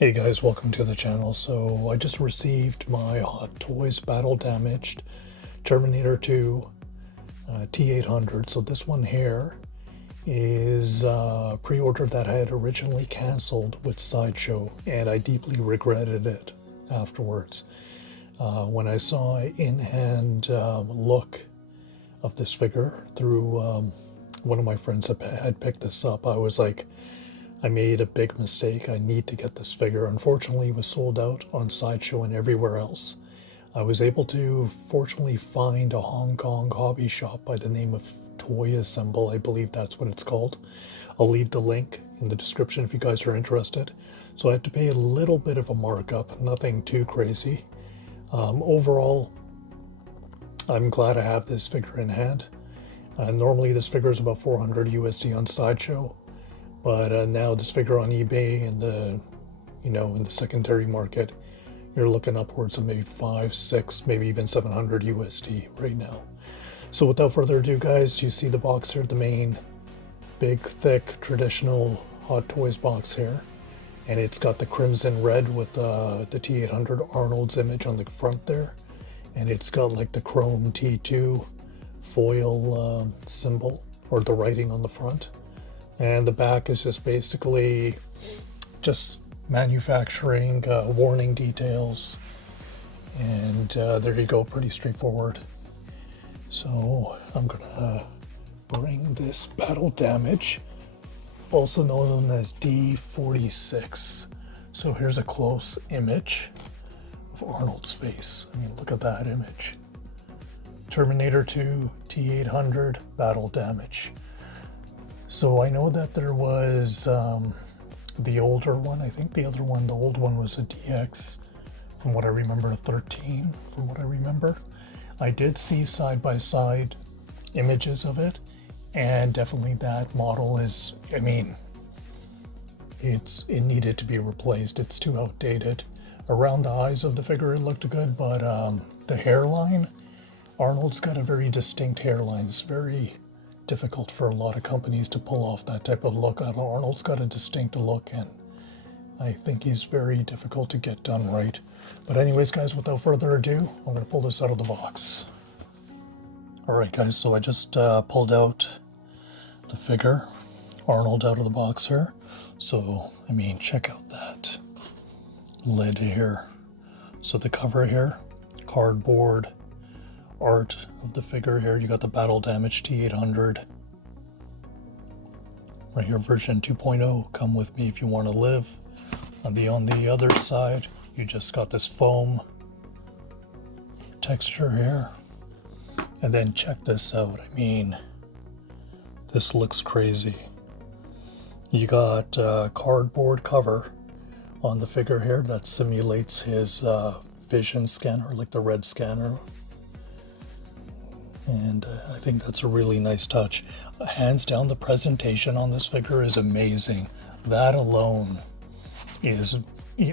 Hey guys, welcome to the channel. So I just received my Hot Toys battle damaged Terminator 2 T-800. So this one here is pre-order that I had originally canceled with Sideshow, and I deeply regretted it afterwards. When I saw an in-hand look of this figure through one of my friends had picked this up, I was like, I made a big mistake. I need to get this figure. Unfortunately, it was sold out on Sideshow and everywhere else. I was able to fortunately find a Hong Kong hobby shop by the name of Toy Assemble. I believe that's what it's called. I'll leave the link in the description if you guys are interested. So I had to pay a little bit of a markup, nothing too crazy. Overall, I'm glad I have this figure in hand. Normally this figure is about 400 USD on Sideshow. But now this figure on eBay and in the secondary market, you're looking upwards of maybe 5, 6, maybe even 700 USD right now. So without further ado, guys, you see the box here, the main big, thick, traditional Hot Toys box here. And it's got the crimson red with the T-800 Arnold's image on the front there. And it's got like the chrome T2 foil symbol, or the writing on the front. And the back is just basically just manufacturing warning details, and there you go, pretty straightforward. So I'm gonna bring this battle damage, also known as D46. So here's a close image of Arnold's face. I mean, look at that image. Terminator 2 T-800 battle damage. So I know that there was the older one. I think the old one was a DX, from what I remember, a 13, from what I remember. I did see side-by-side images of it, and definitely that model is, I mean, it needed to be replaced. It's too outdated. Around the eyes of the figure it looked good, but the hairline, Arnold's got a very distinct hairline. It's very difficult for a lot of companies to pull off that type of look. Arnold's got a distinct look, and I think he's very difficult to get done right. But anyways, guys, without further ado, I'm going to pull this out of the box. Alright guys, so I just pulled out the figure, Arnold, out of the box here. So, I mean, check out that lid here. So the cover here, cardboard art of the figure here. You got the battle damage T-800 right here, version 2.0. Come with me if you want to live. On the other side, you just got this foam texture here. And then check this out. I mean, this looks crazy. You got a cardboard cover on the figure here that simulates his vision scanner, like the red scanner. And I think that's a really nice touch. Hands down, the presentation on this figure is amazing. That alone is,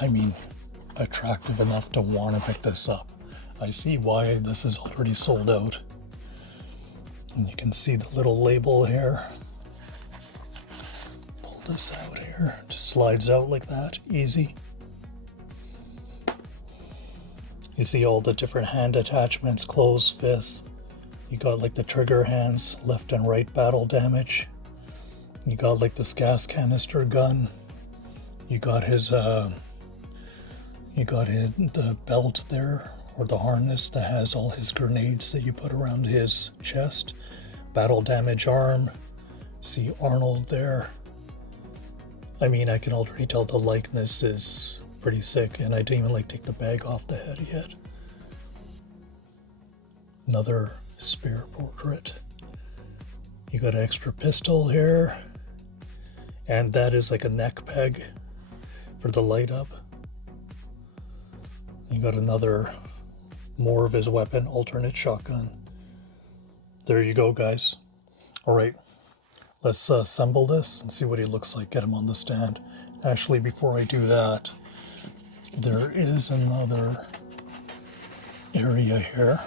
I mean, attractive enough to want to pick this up. I see why this is already sold out. And you can see the little label here. Pull this out here. Just slides out like that, easy. You see all the different hand attachments, closed fists. You got like the trigger hands, left and right battle damage. You got like this gas canister gun. You got the belt there, or the harness that has all his grenades that you put around his chest. Battle damage arm. See Arnold there. I mean, I can already tell the likeness is pretty sick, and I didn't even like take the bag off the head yet. Another spear portrait. You got an extra pistol here, and that is like a neck peg for the light up. You got another, more of his weapon, alternate shotgun. There you go, guys. All right, let's assemble this and see what he looks like. Get him on the stand. Actually, before I do that, there is another area here.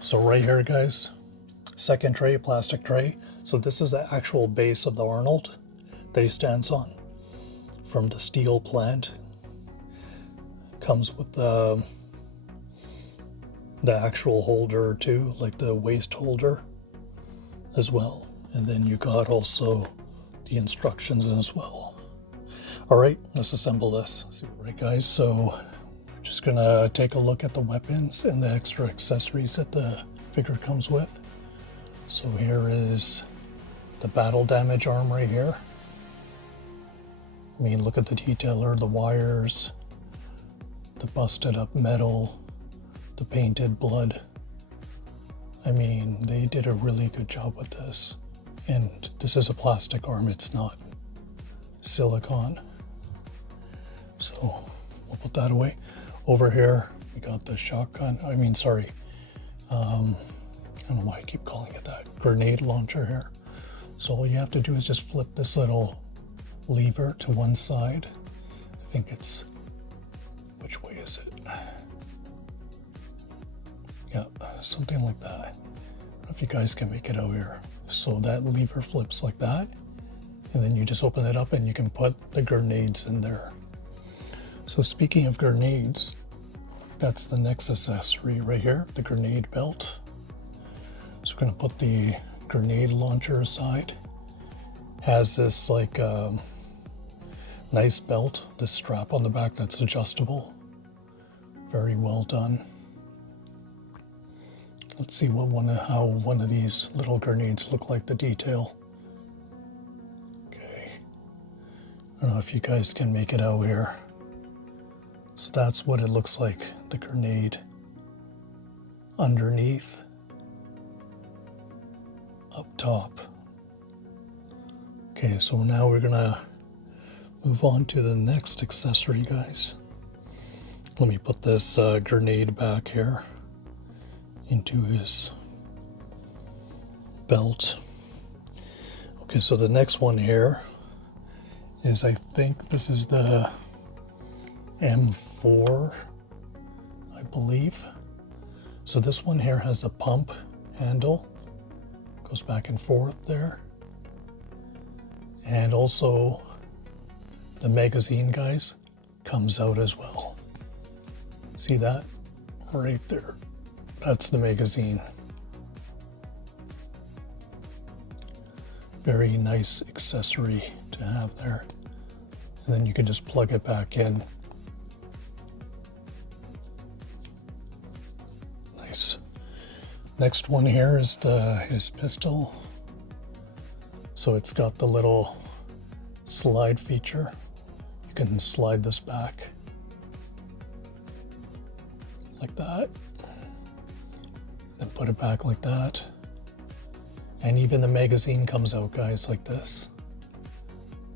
So right here, guys, second tray, plastic tray. So this is the actual base of the Arnold that he stands on from the steel plant. Comes with the actual holder too, like the waist holder as well. And then you got also the instructions as well. All right, let's assemble this. All right, guys, so we're just gonna take a look at the weapons and the extra accessories that the figure comes with. So here is the battle damage arm right here. I mean, look at the detailer, the wires, the busted up metal, the painted blood. I mean, they did a really good job with this. And this is a plastic arm, it's not silicone. So we'll put that away. Over here, we got the shotgun. I don't know why I keep calling it that. Grenade launcher here. So all you have to do is just flip this little lever to one side. I think it's, which way is it? Yeah, something like that. I don't know if you guys can make it out here. So that lever flips like that, and then you just open it up and you can put the grenades in there. So speaking of grenades, that's the next accessory right here, the grenade belt. So we're gonna put the grenade launcher aside. Has this like nice belt, this strap on the back that's adjustable. Very well done. Let's see how one of these little grenades look like, the detail. Okay. I don't know if you guys can make it out here. So that's what it looks like, the grenade underneath, up top. Okay, so now we're gonna move on to the next accessory, guys. Let me put this grenade back here into his belt. Okay, so the next one here is, I think this is the M4, I believe. So this one here has the pump handle, goes back and forth there. And also the magazine, guys, comes out as well. See that? Right there. That's the magazine. Very nice accessory to have there. And then you can just plug it back in. Nice. Next one here is his pistol. So it's got the little slide feature. You can slide this back like that. Then put it back like that. And even the magazine comes out, guys, like this.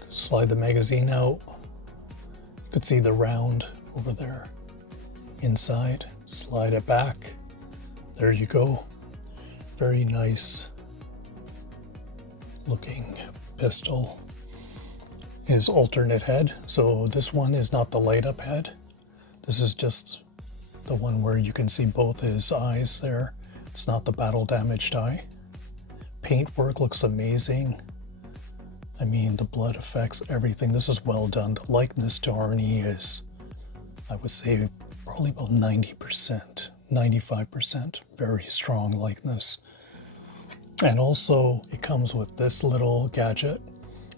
Slide the magazine out. You could see the round over there inside. Slide it back. There you go. Very nice looking pistol. His alternate head. So this one is not the light up head. This is just the one where you can see both his eyes there. It's not the battle damaged eye. Paintwork looks amazing. I mean, the blood effects, everything. This is well done. The likeness to Arnie is, I would say, probably about 90%, 95%. Very strong likeness. And also, it comes with this little gadget.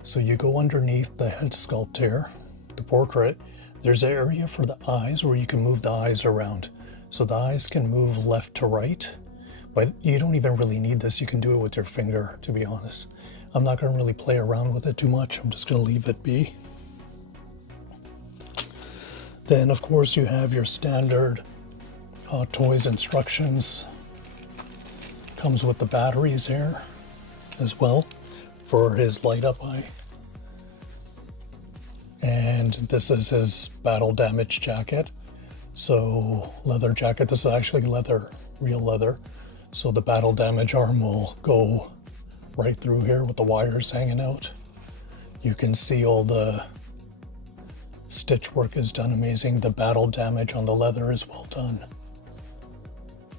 So you go underneath the head sculpt here, the portrait. There's an area for the eyes where you can move the eyes around. So the eyes can move left to right. But you don't even really need this. You can do it with your finger, to be honest. I'm not going to really play around with it too much. I'm just going to leave it be. Then, of course, you have your standard Hot Toys instructions. Comes with the batteries here as well for his light up eye. And this is his battle damage jacket. So leather jacket. This is actually leather, real leather. So the battle damage arm will go right through here with the wires hanging out. You can see all the stitch work is done amazing. The battle damage on the leather is well done.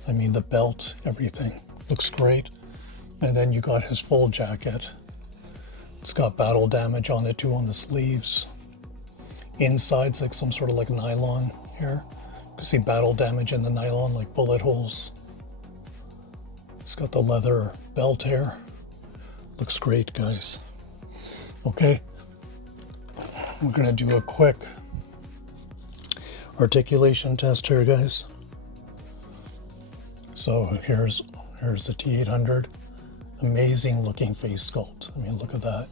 I mean, the belt, everything looks great. And then you got his full jacket. It's got battle damage on it too on the sleeves. Inside's like some sort of like nylon here. You can see battle damage in the nylon, like bullet holes. It's got the leather belt here. Looks great, guys. Okay, we're gonna do a quick articulation test here, guys. So here's the T-800. Amazing looking face sculpt. I mean, look at that.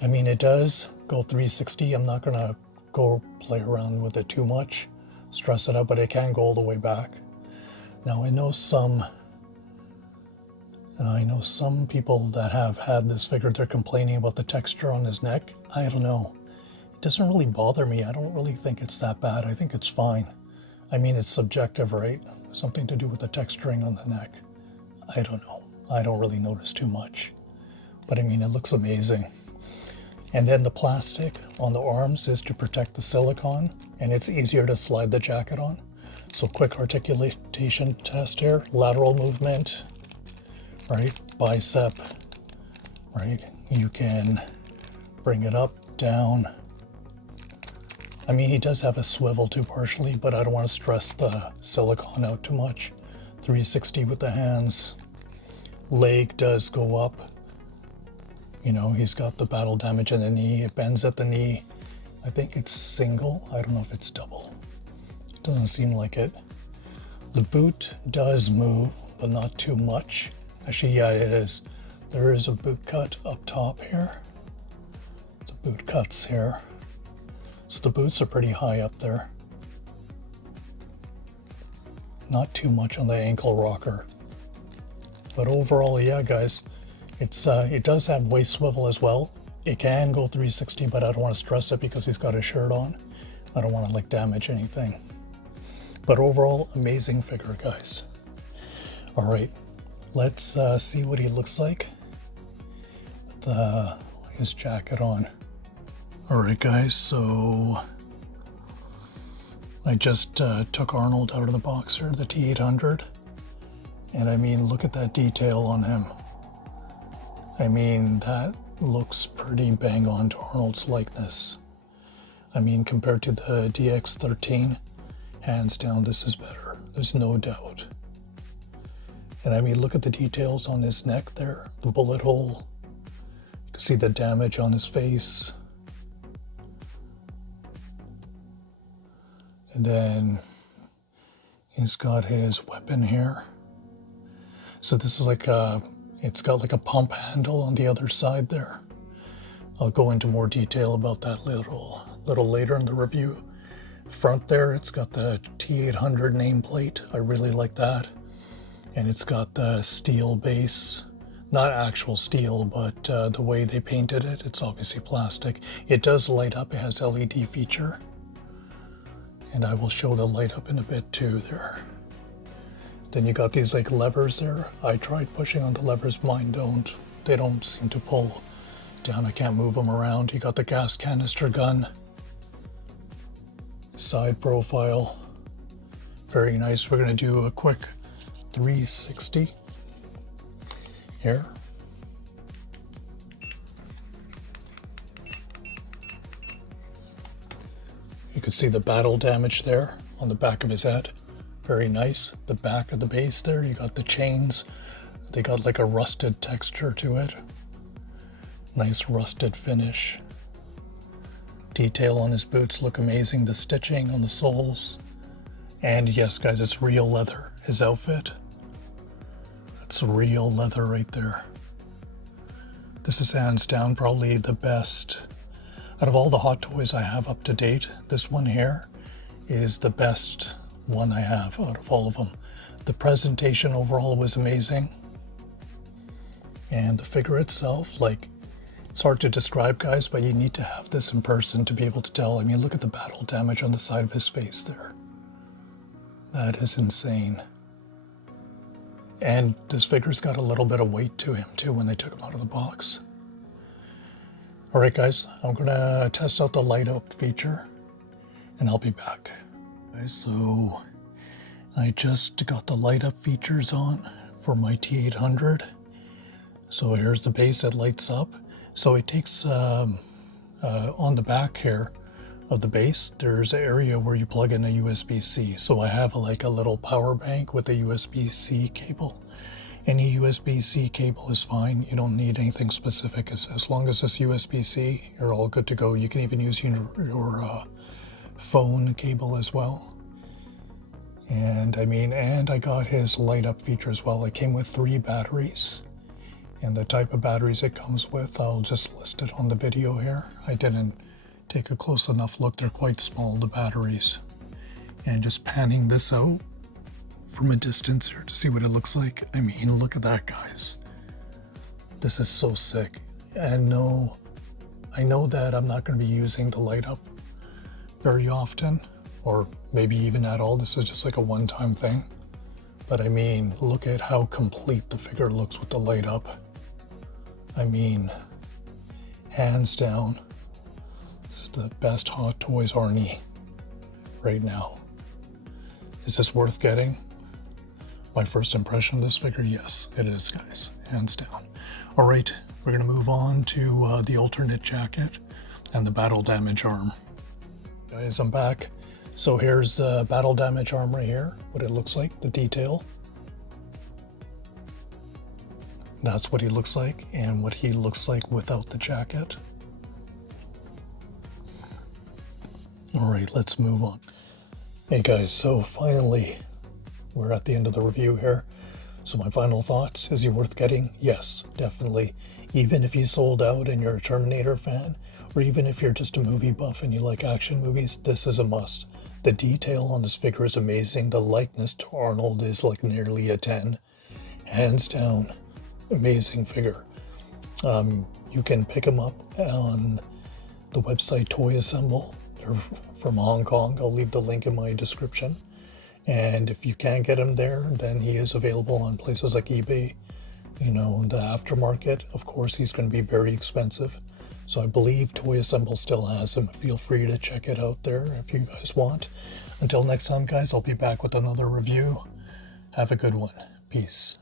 I mean, it does go 360. I'm not gonna go play around with it too much, stress it out, but it can go all the way back. Now I know some people that have had this figure, they're complaining about the texture on his neck. I don't know. It doesn't really bother me. I don't really think it's that bad. I think it's fine. I mean, it's subjective, right? Something to do with the texturing on the neck. I don't know. I don't really notice too much. But I mean, it looks amazing. And then the plastic on the arms is to protect the silicone, and it's easier to slide the jacket on. So quick articulation test here. Lateral movement, right? Bicep, right? You can bring it up, down. I mean, he does have a swivel too partially, but I don't want to stress the silicone out too much. 360 with the hands. Leg does go up. You know, he's got the battle damage in the knee. It bends at the knee. I think it's single. I don't know if it's double. It doesn't seem like it. The boot does move, but not too much. Actually, yeah, it is. There is a boot cut up top here. The boot cuts here. So the boots are pretty high up there. Not too much on the ankle rocker. But overall, yeah, guys, it does have waist swivel as well. It can go 360, but I don't want to stress it because he's got a shirt on. I don't want to like damage anything. But overall, amazing figure, guys. All right, let's see what he looks like with his jacket on. All right, guys, so I just took Arnold out of the box here, the T-800. And I mean, look at that detail on him. I mean, that looks pretty bang on to Arnold's likeness. I mean, compared to the DX13, hands down, this is better. There's no doubt. And I mean, look at the details on his neck there, the bullet hole. You can see the damage on his face. And then he's got his weapon here. So this is like it's got like a pump handle on the other side there. I'll go into more detail about that little later in the review. Front there, it's got the T-800 nameplate. I really like that. And it's got the steel base, not actual steel, but the way they painted it, it's obviously plastic. It does light up, it has LED feature. And I will show the light up in a bit too there. Then you got these like levers there. I tried pushing on the levers, mine don't. They don't seem to pull down. I can't move them around. You got the gas canister gun. Side profile. Very nice. We're gonna do a quick 360 here. You can see the battle damage there on the back of his head. Very nice. The back of the base there, you got the chains. They got like a rusted texture to it. Nice rusted finish. Detail on his boots look amazing. The stitching on the soles. And yes, guys, it's real leather. His outfit. That's real leather right there. This is hands down probably the best. Out of all the Hot Toys I have up to date, this one here is the best one I have out of all of them. The presentation overall was amazing. And the figure itself, like, it's hard to describe, guys, but you need to have this in person to be able to tell. I mean, look at the battle damage on the side of his face there. That is insane. And this figure's got a little bit of weight to him too when they took him out of the box. All right, guys, I'm gonna test out the light up feature and I'll be back. Okay, so I just got the light up features on for my T-800. So here's the base that lights up. So it takes, on the back here of the base, there's an area where you plug in a USB-C. So I have like a little power bank with a USB-C cable. Any USB-C cable is fine. You don't need anything specific. As long as it's USB-C, you're all good to go. You can even use your phone cable as well. And I got his light up feature as well. It came with 3 batteries. And the type of batteries it comes with, I'll just list it on the video here. I didn't take a close enough look. They're quite small, the batteries. And just panning this out from a distance here to see what it looks like. I mean, look at that, guys. This is so sick. And no, I know that I'm not going to be using the light up very often, or maybe even at all. This is just like a one-time thing. But I mean, look at how complete the figure looks with the light up. I mean, hands down, this is the best Hot Toys Arnie right now. Is this worth getting? My first impression of this figure, yes, it is, guys, hands down. All right, we're gonna move on to the alternate jacket and the battle damage arm. Guys, I'm back. So here's the battle damage arm right here, what it looks like, the detail. That's what he looks like, and what he looks like without the jacket. All right, let's move on. Hey guys, so finally, we're at the end of the review here. So my final thoughts, is he worth getting? Yes, definitely. Even if he's sold out and you're a Terminator fan, or even if you're just a movie buff and you like action movies, this is a must. The detail on this figure is amazing. The likeness to Arnold is like nearly a 10. Hands down, amazing figure. You can pick him up on the website Toy Assemble. They're from Hong Kong. I'll leave the link in my description. And if you can't get him there, then he is available on places like eBay. You know, the aftermarket, of course, he's going to be very expensive. So I believe Toy Assemble still has him. Feel free to check it out there if you guys want. Until next time, guys, I'll be back with another review. Have a good one. Peace.